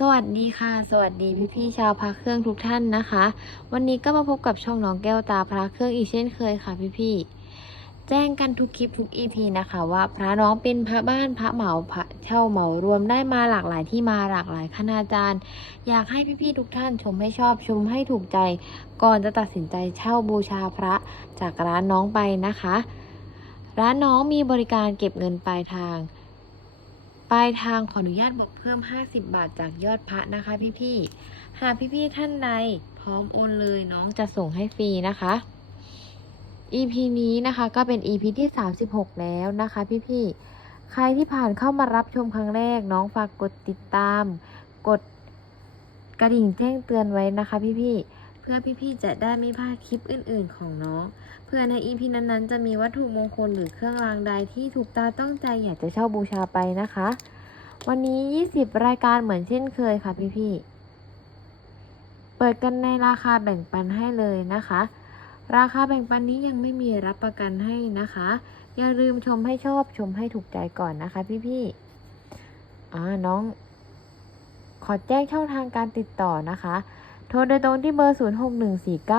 สวัสดีค่ะ สวัสดีพี่พี่ๆชาวพระเครื่องทุกท่านนะคะ วันนี้ก็มาพบกับช่องน้องแก้วตาพระเครื่องอีกเช่นเคยค่ะพี่พี่ๆแจ้งกันทุกคลิปทุกอีพีนะคะว่าพระน้องเป็นพระบ้านพระเหมาพระเช่าเหมารวมได้มาหลากหลายที่มาหลากหลายคณาจารย์ อยากให้พี่พี่ๆทุกท่านชมให้ชอบชมให้ถูกใจ ก่อนจะตัดสินใจเช่าบูชาพระจากร้านน้องไปนะคะ ร้านน้องมีบริการเก็บเงินปลายทาง ปลายทางขออนุญาตบวกเพิ่ม 50 บาทจากยอดพระนะคะพี่ๆ หากพี่ๆท่านใดพร้อมโอนเลยน้องจะส่งให้ฟรีนะคะ EP นี้นะคะก็เป็น EP ที่ 36 แล้วนะคะพี่ๆ ใครที่ผ่านเข้ามารับชมครั้งแรก น้องฝากกดติดตาม กดกระดิ่งแจ้งเตือนไว้นะคะพี่ๆ พื่อพี่ๆจะได้ไม่พลาดคลิปอื่นๆของน้อง เพื่อใน EP นั้นๆ จะมีวัตถุมงคลหรือเครื่องรางใดที่ถูกตาต้องใจอยากจะเช่าบูชาไปนะคะ วันนี้ 20 รายการเหมือนเช่นเคยค่ะพี่ๆ เปิดกันในราคาแบ่งปันให้เลยนะคะ ราคาแบ่งปันนี้ยังไม่มีรับประกันให้นะคะ อย่าลืมชมให้ชอบชมให้ถูกใจก่อนนะคะพี่ๆ อ่าน้องขอแจ้งช่องทางการติดต่อนะคะ โทรโดยตรงที่เบอร์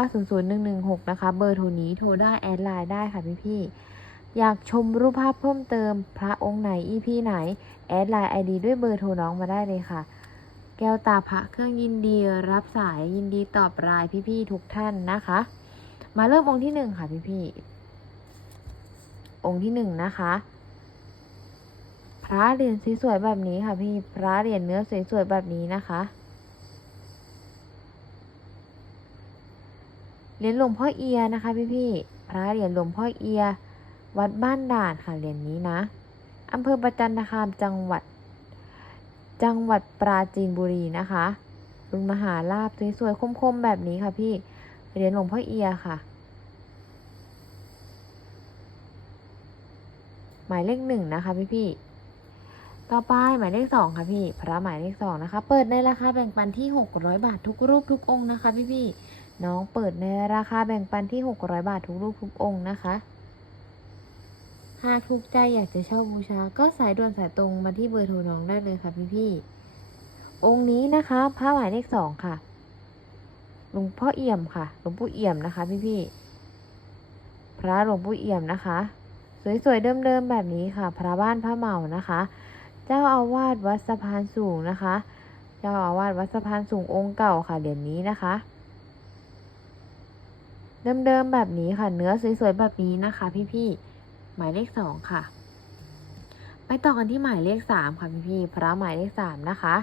0614900116 นะคะ เบอร์โทรนี้โทรได้แอดไลน์ได้ค่ะพี่ๆอยากชมรูปภาพเพิ่มเติมพระองค์ไหน EP ไหน แอดไลน์ไอดีด้วยเบอร์โทรน้องมาได้เลยค่ะ แก้วตาพระเครื่องยินดีรับสายยินดีตอบรายพี่ๆทุกท่านนะคะ มาเริ่มองค์ที่หนึ่งค่ะพี่ๆองค์ที่หนึ่งนะคะ พระเหรียญสวยๆแบบนี้ค่ะพี่พระเหรียญเนื้อสวยๆแบบนี้นะคะ เหรียญหลวงพ่อเอียนะคะพี่พี่พระเหรียญหลวงพ่อเอีย วัดบ้านด่านค่ะเหรียญนี้นะอำเภอประจันตคามจังหวัด จังหวัดปราจีนบุรีนะคะรุ่นมหาลาบสวยๆคมๆแบบนี้ค่ะพี่เหรียญหลวงพ่อเอียค่ะ หมายเลขหนึ่งนะคะพี่พี่ต่อไปหมายเลขสองค่ะพี่ พระหมายเลขสองนะคะ เปิดในราคาแบ่งปันที่หกร้อยบาททุกรูปทุกองค์นะคะพี่พี่ น้องเปิดในราคาแบ่งปันที่ 600 บาททุกรูปทุกองค์นะคะ หากถูกใจอยากจะเช่าบูชา ก็สายด่วนสายตรงมาที่เบอร์โทรน้องได้เลยค่ะพี่พี่องค์นี้นะคะพระหมายเลขสองค่ะหลวงพ่อเอี่ยมค่ะหลวงปู่เอี่ยมนะคะ พี่พี่พระหลวงปู่เอี่ยมนะคะ สวยๆเดิมๆแบบนี้ค่ะ พระบ้านพระเหมานะคะ เจ้าอาวาสวัดสะพานสูงนะคะ เจ้าอาวาสวัดสะพานสูงองค์เก่าค่ะเหรียญนี้นะคะ เดิมๆแบบนี้ค่ะ เนื้อสวยๆแบบนี้นะคะ พี่ๆหมายเลขสองค่ะ ไปต่อกันที่หมายเลขสามค่ะพี่ๆพระหมายเลขสามนะคะ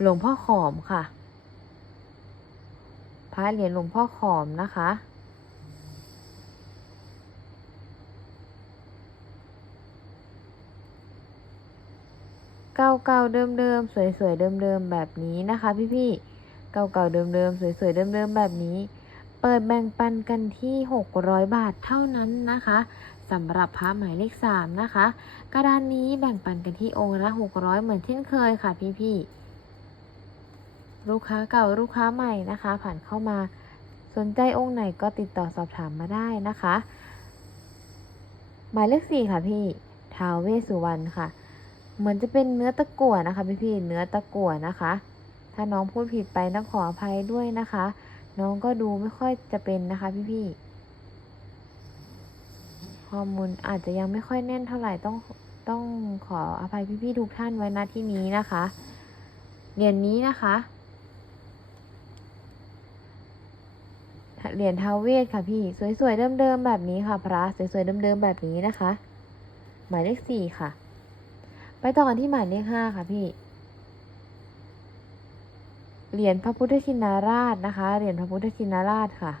หลวงพ่อขอมค่ะ พระเหรียญหลวงพ่อขอมนะคะเก่าๆเดิมๆสวยๆเดิมๆแบบนี้นะคะ พี่ๆเก่าๆเดิมๆสวยๆเดิมๆแบบนี้ เปิดแบ่งปันกันที่ 600 บาทเท่านั้นนะคะสำหรับพระหมายเลข 3 นะคะ กระดานนี้แบ่งปันกันที่องค์ละ 600 เหมือนเช่นเคยค่ะพี่ๆลูกค้าเก่าลูกค้าใหม่นะคะ ผ่านเข้ามาสนใจองค์ไหนก็ติดต่อสอบถามมาได้นะคะ หมายเลข 4 ค่ะพี่ทาวเวสสุวรรณค่ะ เหมือนจะเป็นเนื้อตะกั่วนะคะพี่ๆเนื้อตะกั่วนะคะ ถ้าน้องพูดผิดไปต้องขออภัยด้วยนะคะ น้องก็ดูไม่ค่อยจะเป็นนะคะพี่ๆข้อมูลอาจจะยังไม่ค่อยแน่นเท่าไหร่ต้องต้องขออภัยพี่ๆทุกท่านไว้ณที่นี้นะคะเหรียญนี้นะคะเหรียญทาวเวทค่ะพี่สวยๆเดิมๆแบบนี้ค่ะ พระสวยๆเดิมๆแบบนี้นะคะ หมายเลขสี่ค่ะ ไปต่อกันที่หมายเลขห้าค่ะพี่ เหรียญพระพุทธชินราชนะคะ เหรียญพระพุทธชินราชค่ะ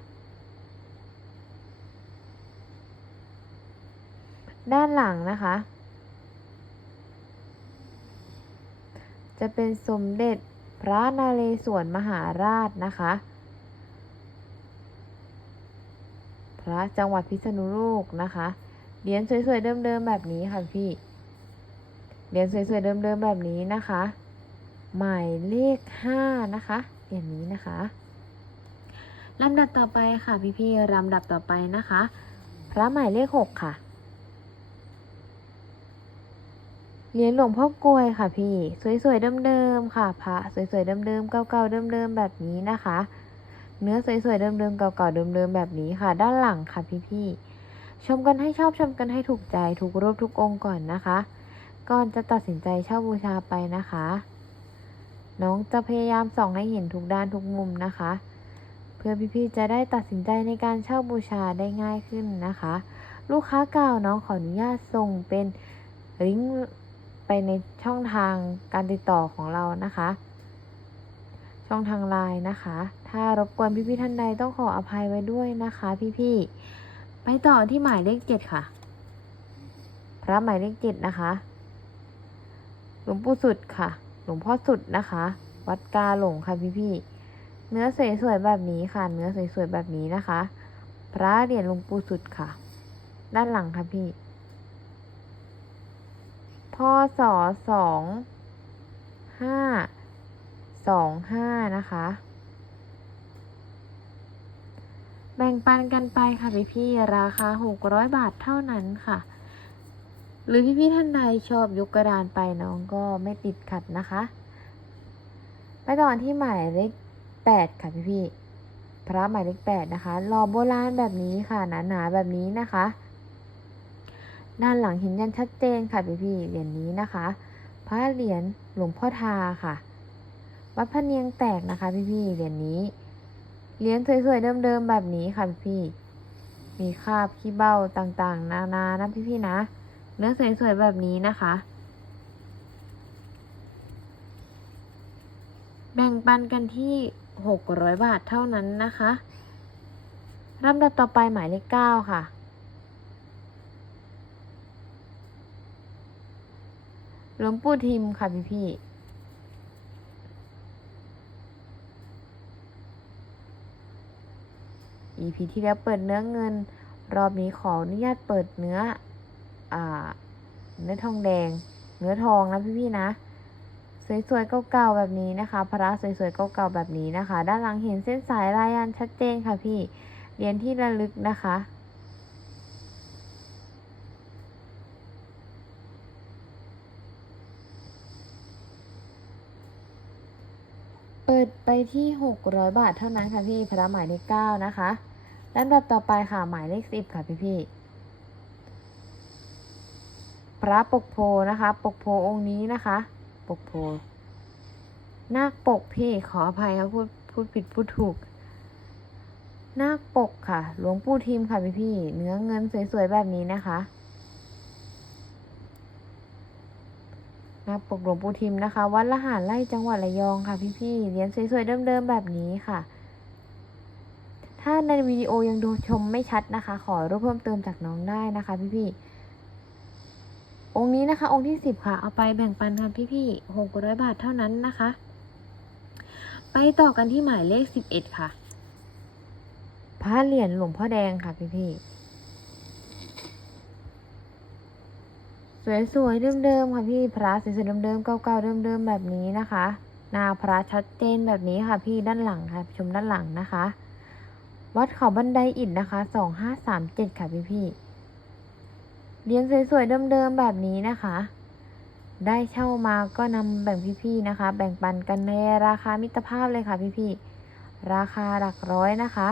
ด้านหลังนะคะ จะเป็นสมเด็จพระนาเรศวรมหาราชนะคะ พระจังหวัดพิษณุโลกนะคะ เหรียญสวยๆเดิมๆแบบนี้ค่ะพี่ เหรียญสวยๆเดิมๆแบบนี้นะคะ หมายเลขห้านะคะ อย่างนี้นะคะลำดับต่อไปค่ะพี่ๆลำดับต่อไปนะคะ พระหมายเลขหกค่ะเหรียญหลวงพ่อกลวยค่ะพี่ สวยๆเดิมๆค่ะพระสวยๆเดิมๆเก่าๆเดิมๆแบบนี้นะคะ เนื้อสวยๆเดิมๆเก่าๆเดิมๆแบบนี้ค่ะ ด้านหลังค่ะพี่ๆชมกันให้ชอบชมกันให้ถูกใจทุกรูปทุกองค์ก่อนนะคะ ก่อนจะตัดสินใจเช่าบูชาไปนะคะ น้องจะพยายามส่องให้เห็นทุกด้านทุกมุมนะคะ เพื่อพี่ๆจะได้ตัดสินใจในการเช่าบูชาได้ง่ายขึ้นนะคะ ลูกค้าเก่าน้องขออนุญาตส่งเป็นลิงก์ไปในช่องทางการติดต่อของเรานะคะ ช่องทางไลน์นะคะ ถ้ารบกวนพี่ๆท่านใดต้องขออภัยไว้ด้วยนะคะ พี่ๆไปต่อที่หมายเลขเจ็ดค่ะ พระหมายเลขเจ็ดนะคะ หลวงปู่สุดค่ะ ลวงพ่อสุดนะคะ วัดกาหลงค่ะพี่ๆเนื้อสวยๆแบบนี้ค่ะ เนื้อสวยๆแบบนี้นะคะ พระเหรียญหลวงปู่สุดค่ะ ด้านหลังค่ะพี่พศสองห้าสองห้านะคะ แบ่งปันกันไปค่ะพี่พี่ราคาหกร้อยบาทเท่านั้นค่ะ หรือพี่พี่ๆท่านใดชอบยกกระดานไปน้องก็ไม่ติดขัดนะคะ ไปต่อที่หมายเลขแปดค่ะพี่พี่ๆพระหมายเลขแปดนะคะหล่อโบราณแบบนี้ค่ะหนาๆแบบนี้นะคะ ด้านหลังเห็นยันชัดเจนค่ะพี่พี่ๆเหรียญนี้นะคะ พระเหรียญหลวงพ่อทาค่ะ วัดพระเนียงแตกนะคะ พี่พี่ๆเหรียญนี้เหรียญสวยๆเดิมๆแบบนี้ค่ะพี่พี่ๆมีคาบขี้เบ้าต่างๆ นานานะพี่พี่ๆนะ เนื้อสวยๆแบบนี้นะคะ แบ่งปันกันที่ 600 บาทเท่านั้นนะคะลำดับต่อไปหมายเลข 9 ค่ะหลวงปู่ทิมค่ะพี่พี่ๆ EP ที่แล้วเปิดเนื้อเงิน รอบนี้ขออนุญาตเปิดเนื้อ เนื้อทองแดง เนื้อทองนะพี่ๆนะ สวยๆเก่าๆแบบนี้นะคะพระสวยๆเก่าๆแบบนี้นะคะ ด้านหลังเห็นเส้นสายลายยันชัดเจนค่ะพี่เหรียญที่ระลึกนะคะเปิดไปที่ 600 บาทเท่านั้นค่ะพี่พระหมายเลข9นะคะลำดับต่อไปค่ะหมายเลข 10 ค่ะพี่พี่ๆ พระปกโพนะคะ ปกโพองค์นี้นะคะ ปกโพนาคปกพี่ขออภัยครับพูดพูดผิดพูดถูกนาคปกค่ะ หลวงปู่ทิมค่ะพี่พี่เนื้อเงินสวยๆแบบนี้นะคะนาคปกหลวงปู่ทิมนะคะ วัดละหารไร่จังหวัดระยองค่ะพี่พี่เหรียญสวยๆเดิมๆแบบนี้ค่ะ ถ้าในวิดีโอยังดูชมไม่ชัดนะคะ ขอรูปเพิ่มเติมจากน้องได้นะคะ พี่พี่ องค์นี้นะคะ องค์ที่สิบค่ะ เอาไปแบ่งปันกันพี่พี่หกร้อยบาทเท่านั้นนะคะ ไปต่อกันที่หมายเลขสิบเอ็ดค่ะ พระเหรียญหลวงพ่อแดงค่ะพี่ๆสวยๆเดิมๆค่ะพี่พระสวยๆเดิมๆเก่าๆเดิมๆแบบนี้นะคะหนาพระชัดเจนแบบนี้ค่ะ พี่ด้านหลังค่ะชมด้านหลังนะคะ วัดเขาบันไดอิฐนะคะสองห้าสามเจ็ดค่ะพี่พี่ๆ เหรียญสวยๆเดิมๆแบบนี้นะคะ ได้เช่ามาก็นำแบ่งพี่ๆนะคะ แบ่งปันกันในราคามิตรภาพเลยค่ะพี่ๆราคาหลักร้อยนะคะ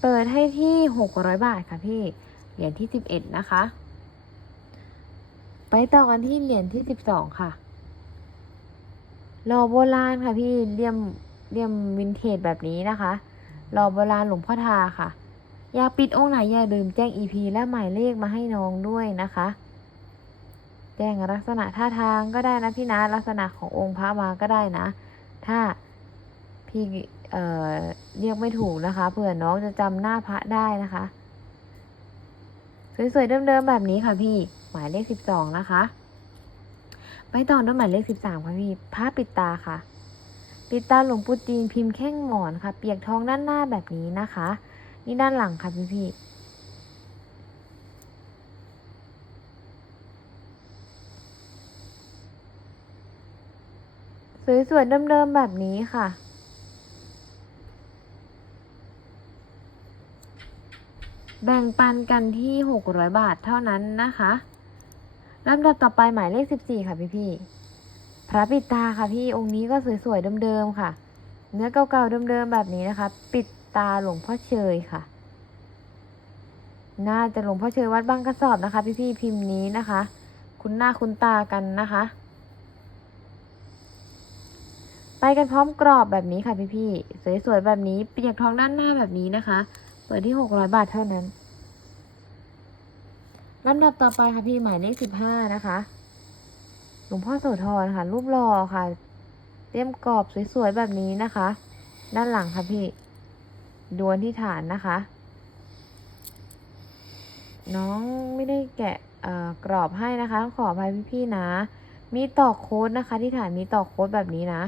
เปิดให้ที่หกร้อยบาทค่ะพี่เหรียญที่สิบเอ็ดนะคะ ไปต่อกันที่เหรียญที่สิบสองค่ะหล่อโบราณค่ะพี่เลี่ยมเลี่ยมวินเทจแบบนี้นะคะ หล่อโบราณหลวงพ่อทาค่ะ อยากปิดองค์ไหนอย่าลืมแจ้ง EP และหมายเลขมาให้น้องด้วยนะคะ แจ้งลักษณะท่าทางก็ได้นะพี่นะลักษณะขององค์พระมาก็ได้นะ ถ้าพี่เอ่อเรียกไม่ถูกนะคะเผื่อน้องจะจำหน้าพระได้นะคะ สวยๆเดิมๆแบบนี้ค่ะพี่หมายเลขสิบสองนะคะ ไปต่อด้วยหมายเลขสิบสามค่ะพี่ผ้าปิดตาค่ะ ปิดตาหลวงปู่จีนพิมพ์แข้งหมอนค่ะ เปียกท้องด้านหน้าแบบนี้นะคะ นี่ด้านหลังค่ะพี่พี่สวยๆเดิมๆแบบนี้ค่ะ แบ่งปันกันที่ 600 บาทเท่านั้นนะคะลำดับต่อไปหมายเลข 14 ค่ะพี่พี่ พระปิดตาค่ะพี่องค์นี้ก็สวยๆเดิมๆค่ะ เนื้อเก่าๆเดิมๆแบบนี้นะคะ ปิดตาหลวงพ่อเชยค่ะ น่าจะหลวงพ่อเชยวัดบางกระสอบนะคะ พี่ๆพิมพ์นี้นะคะ คุณหน้าคุณตากันนะคะ ไปกันพร้อมกรอบแบบนี้ค่ะพี่ๆสวยๆแบบนี้เปียกทองด้านหน้าแบบนี้นะคะ เปิดที่หกร้อยบาทเท่านั้นลำดับต่อไปค่ะพี่หมายเลขสิบห้านะคะ หลวงพ่อโสธรค่ะ รูปหล่อค่ะเตรียมกรอบสวยๆแบบนี้นะคะ ด้านหลังค่ะพี่ดวนที่ฐานนะคะ น้องไม่ได้แกะกรอบให้นะคะ ขออภัยพี่ๆนะ มีตอกโค้ดนะคะ ที่ฐานมีตอกโค้ดแบบนี้นะ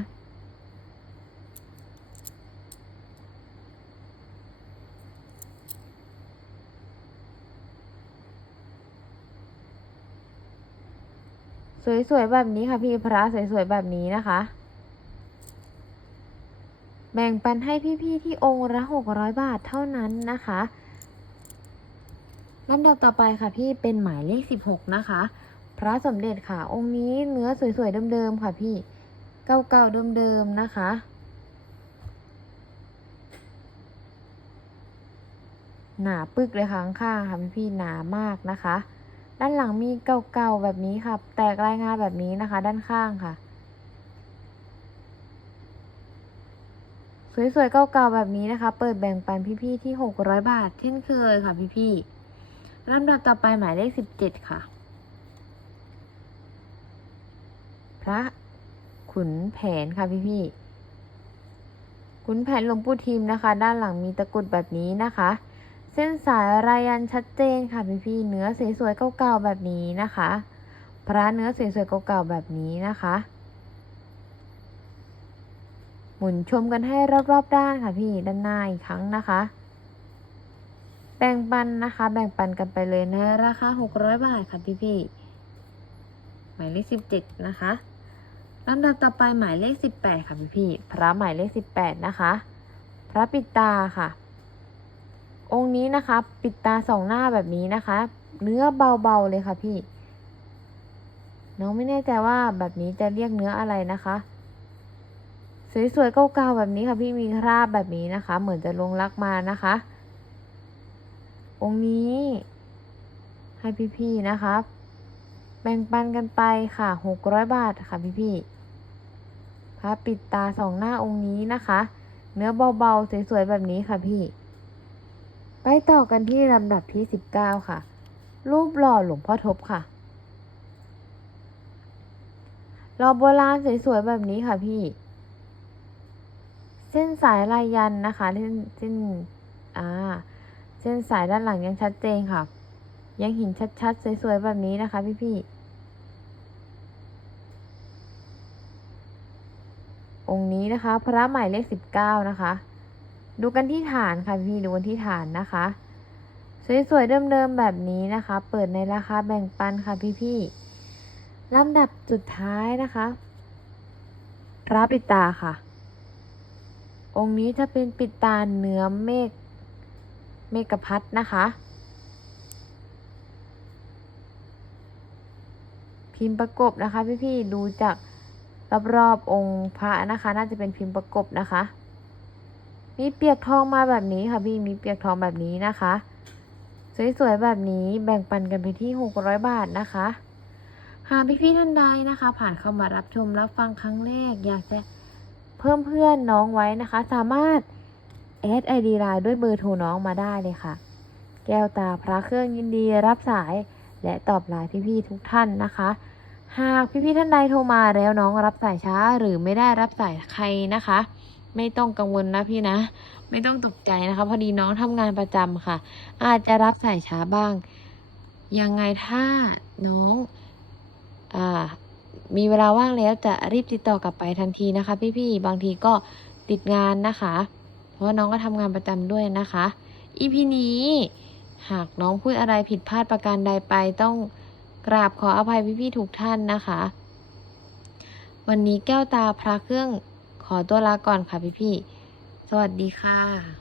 สวยๆแบบนี้ค่ะ พี่พระสวยๆแบบนี้นะคะ แบ่งปันให้พี่ๆที่องค์ละหกร้อยบาทเท่านั้นนะคะลำดับต่อไปค่ะพี่เป็นหมายเลขสิบหกนะคะ พระสมเด็จค่ะ องค์นี้เนื้อสวยๆเดิมๆค่ะพี่เก่าๆเดิมๆนะคะหนาปึกเลยค่ะข้างๆค่ะพี่ๆหนามากนะคะ ด้านหลังมีเก่าๆแบบนี้ค่ะ แตกรายงานแบบนี้นะคะ ด้านข้างค่ะ สวยๆเก่าๆแบบนี้นะคะ เปิดแบ่งปันพี่ๆที่ 600 บาท เช่นเคยค่ะพี่ๆลำดับต่อไปหมายเลข 17 ค่ะ พระขุนแผนค่ะพี่ๆขุนแผนหลวงปู่ทิมนะคะ ด้านหลังมีตะกรุดแบบนี้นะคะ เส้นสายรายันชัดเจนค่ะพี่พี่ๆเนื้อสวยๆเก่าๆแบบนี้นะคะ พระเนื้อสวยๆเก่าๆแบบนี้นะคะ หมุนชมกันให้รอบๆด้านค่ะพี่ด้านหน้าอีกครั้งนะคะ แบ่งปันนะคะ แบ่งปันกันไปเลยในราคา 600 บาทค่ะพี่พี่หมายเลข17 นะคะลำดับต่อไปหมายเลข 18 ค่ะพี่พี่พระหมายเลข 18 นะคะ พระปิดตาค่ะ องค์นี้นะคะ ปิดตาสองหน้าแบบนี้นะคะ เนื้อเบาๆเลยค่ะพี่ น้องไม่แน่ใจว่าแบบนี้จะเรียกเนื้ออะไรนะคะ สวยๆเก่าๆแบบนี้ค่ะพี่มีคราบแบบนี้นะคะ เหมือนจะลงรักมานะคะ องค์นี้ ให้พี่ๆนะคะ แบ่งปันกันไปค่ะหกร้อยบาทค่ะพี่ๆพระปิดตาสองหน้าองค์นี้นะคะ เนื้อเบาๆสวยๆแบบนี้ค่ะพี่ ไปต่อกันที่ลำดับที่ 19 ค่ะ รูปหล่อหลวงพ่อทบค่ะหล่อโบราณสวยๆแบบนี้ค่ะพี่ เส้นสายลายยันนะคะเส้นเส้นอ่าเส้นสายด้านหลังยังชัดเจนค่ะ ยังเหินชัดๆสวยๆแบบนี้นะคะ พี่ๆองค์นี้นะคะ พระหมายเลข19นะคะ ดูกันที่ฐานค่ะพี่ดูกันที่ฐานนะคะ สวยๆเดิมๆแบบนี้นะคะ เปิดในราคาแบ่งปันค่ะพี่ๆลำดับสุดท้ายนะคะพระปิดตาค่ะ องค์นี้จะเป็นปิดตาเนื้อเมฆเมฆพัดนะคะ พิมพ์ประกบนะคะพี่ๆดูจากรอบๆองค์พระนะคะ น่าจะเป็นพิมพ์ประกบนะคะ มีเปียกทองมาแบบนี้ค่ะพี่มีเปียกทองแบบนี้นะคะ สวยๆแบบนี้แบ่งปันกันไปที่600 บาทนะคะ หากพี่ๆท่านใดนะคะ ผ่านเข้ามารับชมรับฟังครั้งแรก อยากจะเพิ่มเพื่อนน้องไว้นะคะ สามารถแอดไอดีไลน์ด้วยเบอร์โทรน้องมาได้เลยค่ะ แก้วตาพระเครื่องยินดีรับสายและตอบไลน์พี่ๆทุกท่านนะคะ หากพี่ๆท่านใดโทรมาแล้วน้องรับสายช้าหรือไม่ได้รับสายใครนะคะ ไม่ต้องกังวลนะพี่นะ ไม่ต้องตกใจนะคะ พอดีน้องทำงานประจำค่ะ อาจจะรับสายช้าบ้าง ยังไงถ้าน้องอ่ามีเวลาว่างแล้วจะรีบติดต่อกลับไปทันทีนะคะ พี่ๆบางทีก็ติดงานนะคะ เพราะว่าน้องก็ทำงานประจำด้วยนะคะอีพีนี้ หากน้องพูดอะไรผิดพลาดประการใดไปต้องกราบขออภัยพี่ๆทุกท่านนะคะ วันนี้แก้วตาพระเครื่อง ขอตัวลาก่อนค่ะพี่ๆสวัสดีค่ะ